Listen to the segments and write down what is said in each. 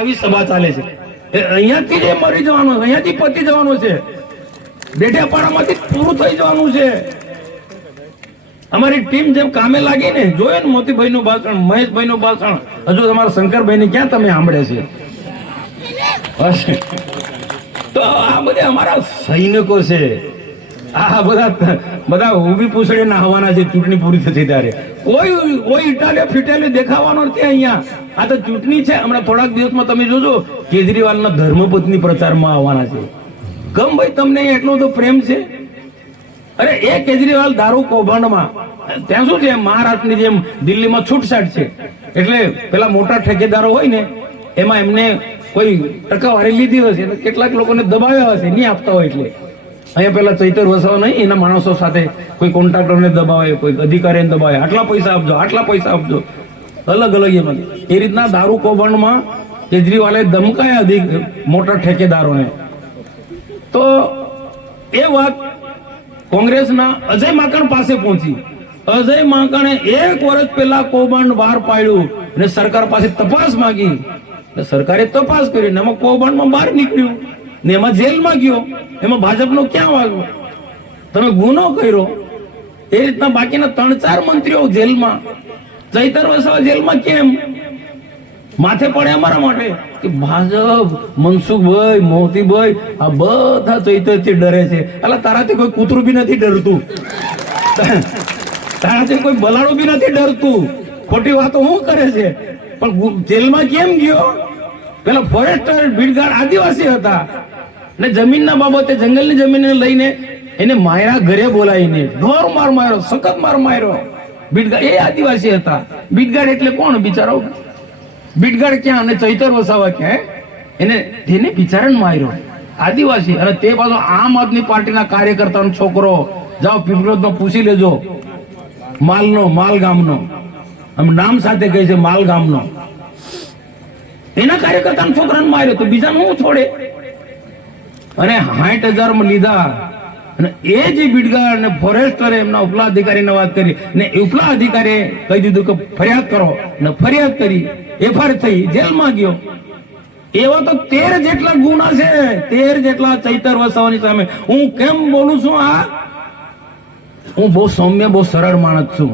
આવી સભા ચાલે છે અહીંયાથી જે મરી જવાનું અહીંયાથી પતી જવાનું છે ડેઢિયાપાડામાંથી પૂરું થઈ જવાનું છે અમારી ટીમ જેમ કામે લાગી ને જોયે ને મોતીભાઈ નું ભાષણ મહેશભાઈ નું ભાષણ હજુ તમારા શંકરભાઈ ને ક્યાં તમે સાંભળે છે તો આ બધા અમારા સૈનિકો છે આ બધા બધા ઊભી પૂછડે નાહવાના છે ચૂંટણી પૂરી થતી ત્યારે કોઈ કોઈ ઇટાલે ફિટાલે દેખાવાનો નથી અહીંયા આ તો ચૂંટણી છે હમણાં થોડાક દિવસમાં તમે જોજો કેજરીવાલના ધર્મપત્ની પ્રચારમાં આવવાના છે કમ ભાઈ તમને એટલો તો પ્રેમ છે અરે એ કેજરીવાલ દારૂ કૌભાંડમાં ત્યાં શું છે મહારાષ્ટ્રની જેમ દિલ્હીમાં છૂટછાટ છે એટલે પેલા મોટા ઠેકેદારો હોય ને એમાં એમને કોઈ ટકાવારી લીધી હશે કેટલાક લોકોને દબાવ્યા હશે નહીં આપતા હોય એટલે અહીંયા પેલા ચૈતર વસાવા નહીં એના માણસો સાથે કોઈ કોન્ટ્રાક્ટરને દબાવે કોઈ અધિકારીને દબાવે આટલા પૈસા આપજો આટલા પૈસા આપજો અલગ અલગ એમાં એ રીતના દારૂ કૌભાંડમાં કેજરીવાલે ધમકાયા અધિક મોટા ઠેકેદારોને તો એ વાત કોંગ્રેસના અજય માકણ પાસે પહોંચી અજય માકણે એક વર્ષ પહેલા કૌભાંડ બહાર પાડ્યું અને સરકાર પાસે તપાસ માંગી સરકારે તપાસ કરી ને એમાં કૌભાંડમાં બહાર નીકળ્યું ને એમાં જેલમાં ગયો એમાં ભાજપનો ક્યાં વાગો તમે ગુનો કર્યો એ રીતના બાકીના ત્રણ ચાર મંત્રીઓ જેલમાં ચૈતર વસાવા જેલમાં કેમ માથે પડે અમારા માટે કે ભાજપ મનસુખભાઈ મોતીભાઈ આ બધા ચૈતરથી ડરે છે એટલે તારાથી કોઈ કૂતરું બી નથી ડરતું તારાથી કોઈ બલાડું બી નથી ડરતું ખોટી વાતો હું કરે છે પણ જેલમાં કેમ ગયો પેલા ફોરેસ્ટર ભીડગાડ આદિવાસી હતા ને જમીનના બાબતે જંગલની જમીનને લઈને એને માયા ઘરે બોલાવીને ઢોર માર માર્યો સખત માર માર્યો બીટગાડ એ આદિવાસી હતા બીટગાડ એટલે કોણ બિચારો બીટગાડ ક્યાં અને ચૈતર વસાવા ક્યાં એને તેને બિચારાને માર્યો આદિવાસી અને તે પાછો આમ આદમી પાર્ટીના કાર્યકર્તાનો છોકરો જાઓ પીપલોદમાં પૂછી લેજો માલનો માલગામનો આમ નામ સાથે કહે છે માલ ગામનો એના કાર્યકર્તાનો છોકરાને માર્યો તો બીજાનું હું છોડે અને સાઠ હજાર લીધા અને એ જે બીડગા અને ફોરેસ્ટરે એમના ઉપલા અધિકારીને વાત કરી ને ઉપલા અધિકારીએ કહી દીધું કે ફરિયાદ કરો ને ફરિયાદ કરી એફઆઈઆર થઈ જેલમાં ગયો એવા તો તેર જેટલા ગુના છે તેર જેટલા ચૈતર વસાવાની સામે હું કેમ બોલું છું આ હું બહુ સૌમ્ય બહુ સરળ માણસ છું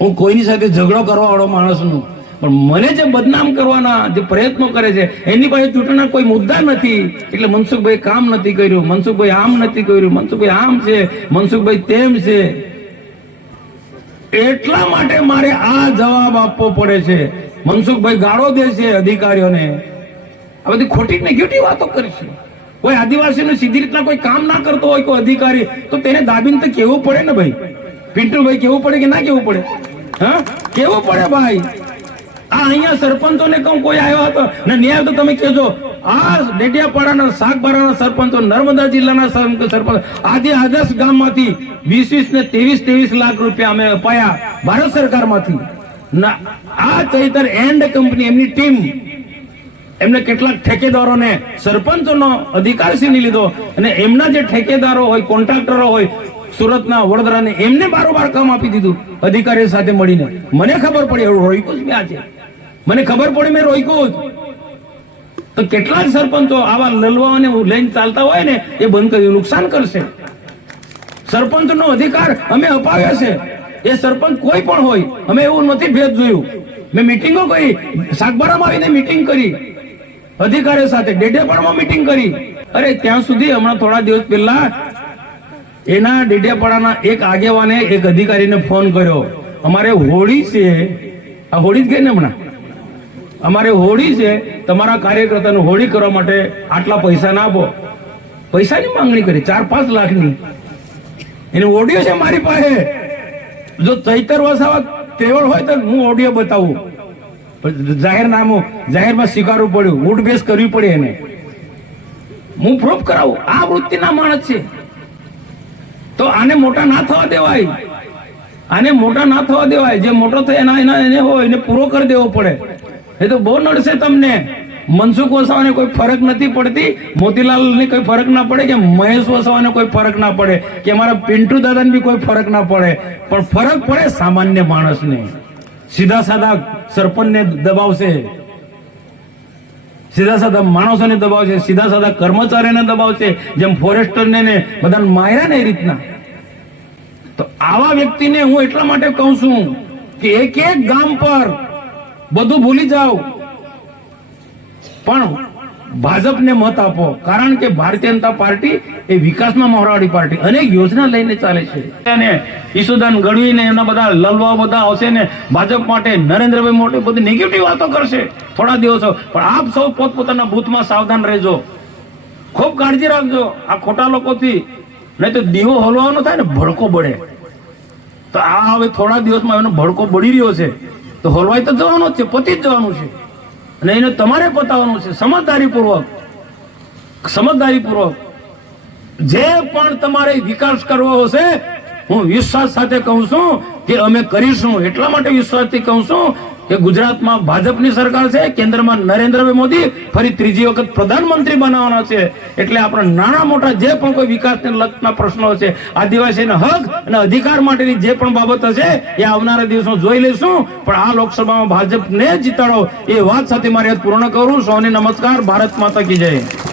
હું કોઈની સાથે ઝઘડો કરવા વાળો માણસ નું પણ મને જે બદનામ કરવાના જે પ્રયત્નો કરે છે એની પાસે ચૂંટણીના કોઈ મુદ્દા નથી એટલે મનસુખભાઈ કામ નથી કર્યું મનસુખભાઈ આમ નથી કર્યું મનસુખભાઈ આમ છે મનસુખભાઈ તેમ છે એટલા માટે મારે આ જવાબ આપવો પડે છે મનસુખભાઈ ગાળો દે છે અધિકારીઓને આ બધી ખોટી નેગેટિવ વાતો કરીશું કોઈ આદિવાસીને સીધી રીતના કોઈ કામ ના કરતો હોય કોઈ અધિકારી તો તેને દાબીને તો કેવું પડે ને ભાઈ પિન્ટુભાઈ કેવું પડે કે ના કેવું પડે હા કેવું પડે ભાઈ અહીંયા સરપંચોને કહું કોઈ આવ્યો હતો ને ન્યાય તો તમે કહેજો આ ડેડિયાપાડાના શાકબારાના સરપંચો નર્મદા જિલ્લાના સરપંચ આજે આદર્શ ગામમાંથી વીસ વીસ ને ત્રેવીસ ત્રેવીસ લાખ રૂપિયા અમે અપાયા ભારત સરકારમાંથી ના આ ચૈતર એન્ડ કંપની એમની ટીમ એમને કેટલાક ઠેકેદારોને સરપંચોનો અધિકાર છીની લીધો અને એમના જે ઠેકેદારો હોય કોન્ટ્રાક્ટરો હોય સુરતના વડોદરાને એમને બારોબાર કામ આપી દીધું અધિકારી સાથે મળીને મને ખબર પડી એવું રોઈકુશ આ છે મને ખબર પડે મેં રોક્યો તો કેટલા સરપંચો આવા લલવાઓને લઈને ચાલતા હોય ને એ બંધ કર્યું નુકસાન કરશે સરપંચનો અધિકાર અમે અપાવ્યા છે એ સરપંચ કોઈ પણ હોય અમે એવું નથી ભેદ જોયું મેં મિટિંગો કરી સાગબારામાં આવીને મિટિંગ કરી અધિકારીઓ સાથે ડેડિયાપાડામાં મિટિંગ કરી અરે ત્યાં સુધી હમણાં થોડા દિવસ પહેલા એના ડેડિયાપાડાના એક આગેવાને એક અધિકારીને ફોન કર્યો અમારે હોળી છે આ હોળી જ ગઈ ને હમણાં અમારે હોળી છે તમારા કાર્યકર્તાને હોળી કરવા માટે આટલા પૈસા ના આપો પૈસાની માંગણી કરી ચાર પાંચ લાખની એની ઓડિયો છે મારી પાસે જો ચૈતર વસાવા તેવળ હોય તો હું ઓડિયો બતાવું જાહેર નામો જાહેરમાં સ્વીકારવું પડ્યું ઊટ બેસ કરવી પડે એને હું પ્રૂફ કરાવું આ વૃત્તિના માણસ છે તો આને મોટા ના થવા દેવાય આને મોટા ના થવા દેવાય જે મોટો થાય એના એના એને હોય એને પૂરો કરી દેવો પડે એ તો બહુ નડશે તમને મનસુખ વસાવાને કોઈ ફરક નથી પડતી મોતીલાલને કોઈ ફરક ના પડે કે મહેશ વસાવાને કોઈ ફરક ના પડે કે અમારા પિન્ટુ દાદાને બી કોઈ ફરક ના પડે પણ ફરક પડે સામાન્ય માણસને સીધા સાદા સરપંચને દબાવશે સીધા સાદા માણસોને દબાવશે સીધા સાદા કર્મચારીને દબાવશે જેમ ફોરેસ્ટર ને બધાને માર્યા ને એ રીતના તો આવા વ્યક્તિને હું એટલા માટે કહું છું કે એક એક ગામ પર બધું ભૂલી જાઓ પણ ભાજપને મત આપો કારણ કે ભારતીય જનતા પાર્ટી એ વિકાસમાં મોહરાવાળી પાર્ટી અનેક યોજના લઈને ચાલે છે અને ઈશુદાન ગઢવી ને બધા લલવા બધા આવશે ને ભાજપ માટે નરેન્દ્રભાઈ મોદી બધી નેગેટિવ વાતો કરશે થોડા દિવસો પણ આપ સૌ પોતપોતાના ભૂતમાં સાવધાન રહેજો ખૂબ કાળજી રાખજો આ ખોટા લોકોથી નહીં તો દીવો હલવાનો થાય ને ભડકો બળે તો આ હવે થોડા દિવસમાં એનો ભડકો બળી રહ્યો છે તો હલવાઈ તો જવાનો જ છે પતી જ જવાનું છે અને એને તમારે પતાવવાનું છે સમજદારીપૂર્વક સમજદારીપૂર્વક જે પણ તમારે વિકાસ કરવો હશે હું વિશ્વાસ સાથે કહું છું કે અમે કરીશું એટલા માટે વિશ્વાસથી કહું છું કે ગુજરાતમાં ભાજપની સરકાર છે કેન્દ્રમાં નરેન્દ્રભાઈ મોદી ફરી ત્રીજી વખત પ્રધાનમંત્રી બનાવવાના છે એટલે આપણે નાના મોટા જે પણ કોઈ વિકાસને લગતા પ્રશ્નો છે આદિવાસીના હક અને અધિકાર માટેની જે પણ બાબત હશે એ આવનારા દિવસો જોઈ લઈશું પણ આ લોકસભામાં ભાજપને જીતાડો એ વાત સાથે મારી પૂર્ણ કરું સૌને નમસ્કાર ભારત માતા કી જય